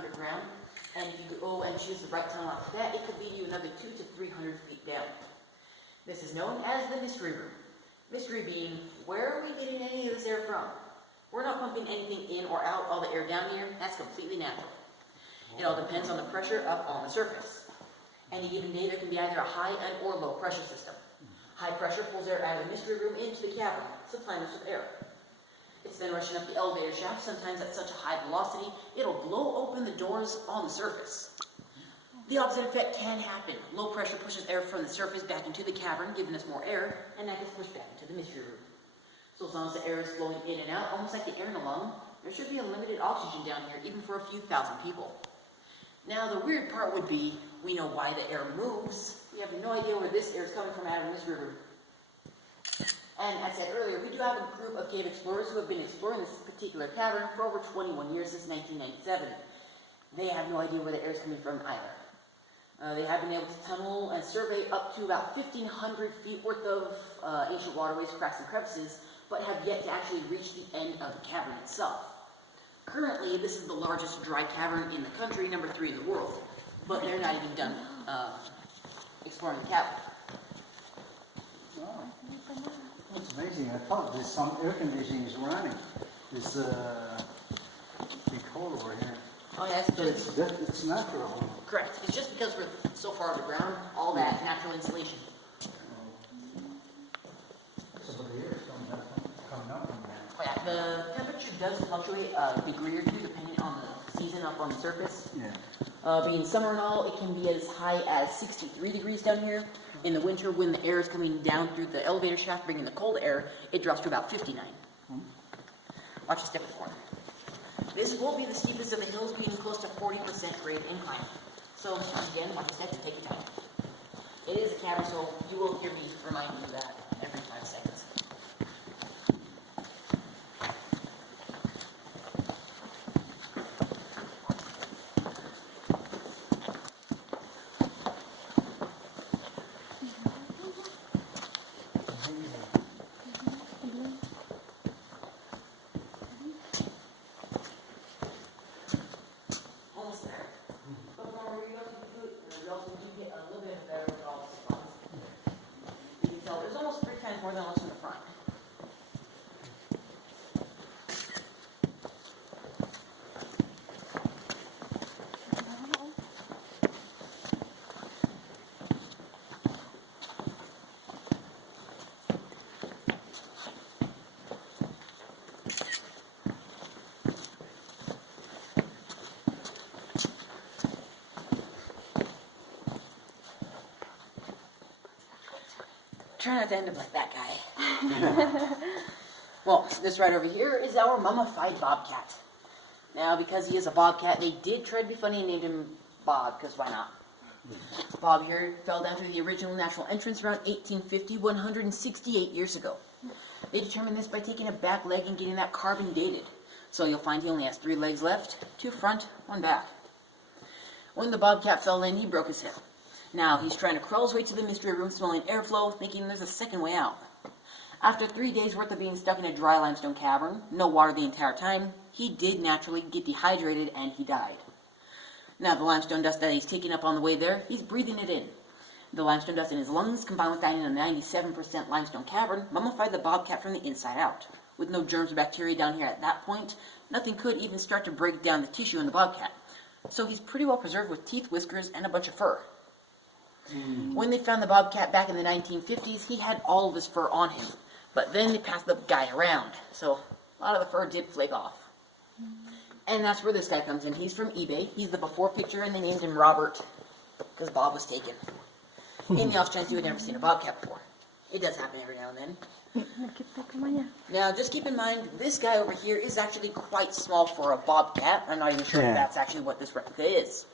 underground. And if you go and choose the right tunnel after that, it could lead you another 200 to 300 feet down. This is known as the mystery room. Mystery being, where are we getting any of this air from? We're not pumping anything in or out. All the air down here, that's completely natural. It all depends on the pressure up on the surface. Any given day, there can be either a high and or low pressure system. High pressure pulls air out of the mystery room into the cavern, supplying us with air. It's then rushing up the elevator shaft, sometimes at such a high velocity, it'll blow open the doors on the surface. The opposite effect can happen. Low pressure pushes air from the surface back into the cavern, giving us more air, and that gets pushed back into the mystery room. So as long as the air is flowing in and out, almost like the air in a lung, there should be unlimited oxygen down here, even for a few thousand people. Now, the weird part would be, we know why the air moves. We have no idea where this air is coming from out of this river. And as I said earlier, we do have a group of cave explorers who have been exploring this particular cavern for over 21 years, since 1997. They have no idea where the air is coming from either. They have been able to tunnel and survey up to about 1,500 feet worth of ancient waterways, cracks, and crevices, but have yet to actually reach the end of the cavern itself. Currently, this is the largest dry cavern in the country, number 3 in the world, but they're not even done exploring the cavern. Wow. That's amazing. I thought there's some air conditioning is running. It's big hole over here. Oh yeah, It's natural. correct. It's just because we're so far underground, all that natural insulation. So the air is coming up from there. Oh yeah, the temperature does fluctuate a degree or two depending on the season up on the surface. Yeah. Being summer and all, it can be as high as 63 degrees down here. In the winter, when the air is coming down through the elevator shaft, bringing the cold air, it drops to about 59. Watch the step of the corner. This will be the steepest of the hills, being close to 40% grade incline. So, again, watch the step and take your time. It is a cavern, so you will hear me remind you of that every 5 seconds. Almost there. But before we go to the food, we also do get a little bit of better with all the supplies. You can tell there's almost 3 times more than what's in the front. Try not to end up like that guy. Well, this right over here is our mummified bobcat. Now, because he is a bobcat, they did try to be funny and named him Bob, because why not? Bob here fell down through the original natural entrance around 1850, 168 years ago. They determined this by taking a back leg and getting that carbon dated. So you'll find he only has 3 legs left, 2 front, 1 back. When the bobcat fell in, he broke his hip. Now, he's trying to crawl his way to the mystery room, smelling airflow, thinking there's a second way out. After 3 days worth of being stuck in a dry limestone cavern, no water the entire time, he did naturally get dehydrated and he died. Now, the limestone dust that he's taking up on the way there, he's breathing it in. The limestone dust in his lungs, combined with dying in a 97% limestone cavern, mummified the bobcat from the inside out. With no germs or bacteria down here at that point, nothing could even start to break down the tissue in the bobcat. So he's pretty well preserved with teeth, whiskers, and a bunch of fur. When they found the bobcat back in the 1950s, he had all of his fur on him. But then they passed the guy around, so a lot of the fur did flake off. And that's where this guy comes in. He's from eBay. He's the before picture, and they named him Robert, because Bob was taken. In the off chance you had never seen a bobcat before. It does happen every now and then. Now, just keep in mind, this guy over here is actually quite small for a bobcat. I'm not even sure if that's actually what this replica is.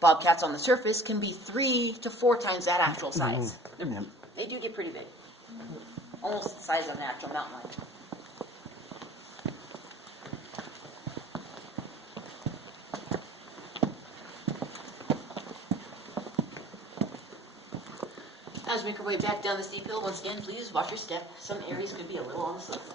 Bobcats on the surface can be 3 to 4 times that actual size. They do get pretty big. Almost the size of an actual mountain lion. As we make our way back down the steep hill, once again, please watch your step. Some areas could be a little on the slow side.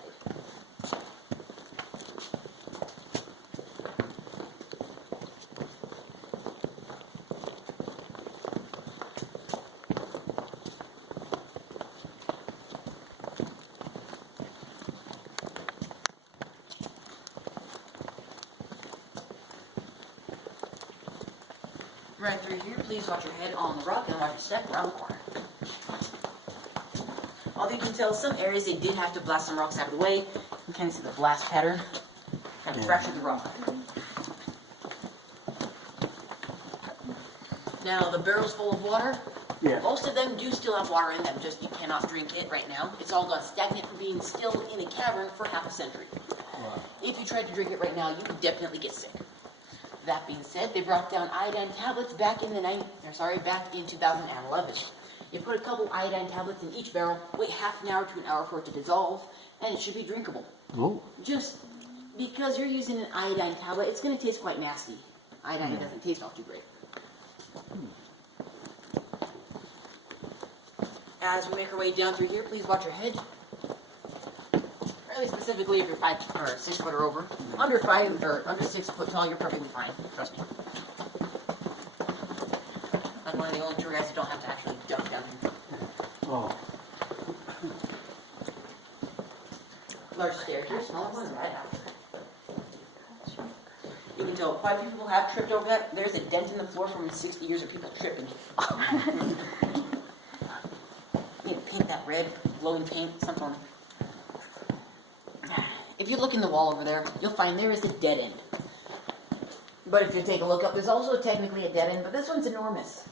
Right through here, please watch your head on the rock and watch your step around the corner. Although you can tell some areas they did have to blast some rocks out of the way. You can kind of see the blast pattern. Kind of fractured the rock. Now the barrel's full of water. Yeah. Most of them do still have water in them, just you cannot drink it right now. It's all gone stagnant from being still in a cavern for half a century. Wow. If you tried to drink it right now, you would definitely get sick. That being said, they brought down iodine tablets back in 2011. You put a couple iodine tablets in each barrel, wait half an hour to an hour for it to dissolve, and it should be drinkable. Oh. Just because you're using an iodine tablet, it's going to taste quite nasty. Iodine doesn't taste all too great. As we make our way down through here, please watch your head. Really specifically, if you're 5 or 6 foot or over, under 6 foot tall, you're perfectly fine. Trust me. I'm one of the only tour guides who don't have to actually duck down here. Oh. Large stairs here, smaller ones right after. You can tell quite a few people have tripped over that. There's a dent in the floor from 60 years of people tripping. You need to paint that red, glowing paint, something. If you look in the wall over there, you'll find there is a dead end. But if you take a look up, there's also technically a dead end, but this one's enormous.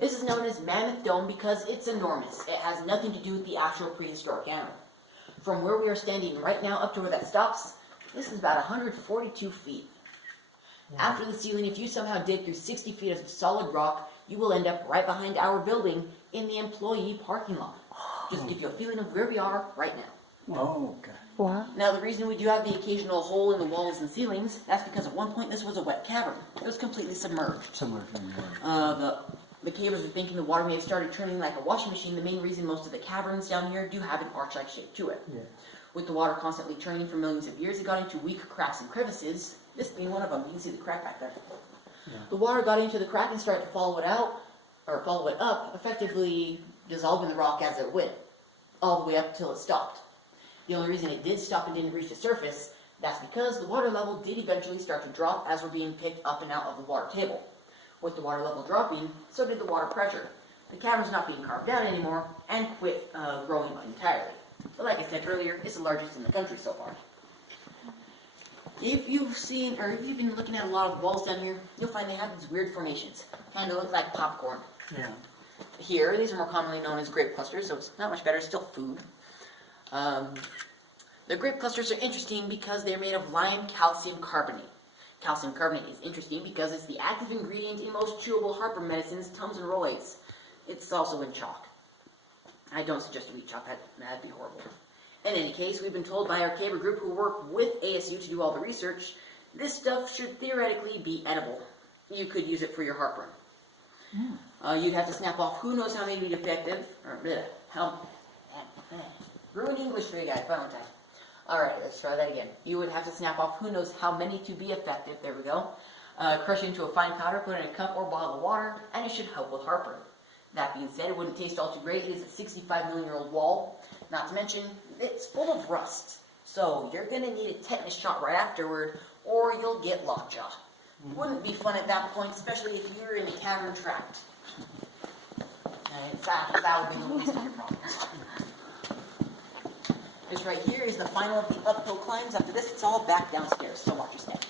This is known as Mammoth Dome because it's enormous. It has nothing to do with the actual prehistoric animal. From where we are standing right now up to where that stops, this is about 142 feet. After the ceiling, if you somehow dig through 60 feet of solid rock, you will end up right behind our building in the employee parking lot. Just to give you a feeling of where we are right now. Oh, okay. What? Now, the reason we do have the occasional hole in the walls and ceilings, that's because at one point this was a wet cavern. It was completely submerged. Somewhere in there. The cavers are thinking the water may have started turning like a washing machine. The main reason most of the caverns down here do have an arch-like shape to it. Yeah. With the water constantly churning for millions of years, it got into weak cracks and crevices. This being one of them. You can see the crack back there. Yeah. The water got into the crack and started to follow it up, effectively dissolving the rock as it went, all the way up till it stopped. The only reason it did stop and didn't reach the surface, that's because the water level did eventually start to drop as we're being picked up and out of the water table. With the water level dropping, so did the water pressure. The cavern's not being carved out anymore and quit growing entirely. But like I said earlier, it's the largest in the country so far. If you've seen, or if you've been looking at a lot of the walls down here, you'll find they have these weird formations. Kind of look like popcorn. Yeah. Here, these are more commonly known as grape clusters, so it's not much better, it's still food. The grape clusters are interesting because they're made of lime calcium carbonate. Calcium carbonate is interesting because it's the active ingredient in most chewable heartburn medicines, Tums and Rolaids. It's also in chalk. I don't suggest you eat chalk, that'd be horrible. In any case, we've been told by our caver group who work with ASU to do all the research, this stuff should theoretically be edible. You could use it for your heartburn. You'd have to snap off who knows how many to be effective, or ruined English for you guys, one more time. Alright, let's try that again. You would have to snap off who knows how many to be effective, there we go. Crush it into a fine powder, put it in a cup or bottle of water, and it should help with heartburn. That being said, it wouldn't taste all too great. It is a 65 million year old wall. Not to mention, it's full of rust. So you're going to need a tetanus shot right afterward, or you'll get lockjaw. Wouldn't be fun at that point, especially if you're in a cavern trapped. And that would be the least of your problems. This right here is the final of the uphill climbs. After this, it's all back downstairs, so watch your step.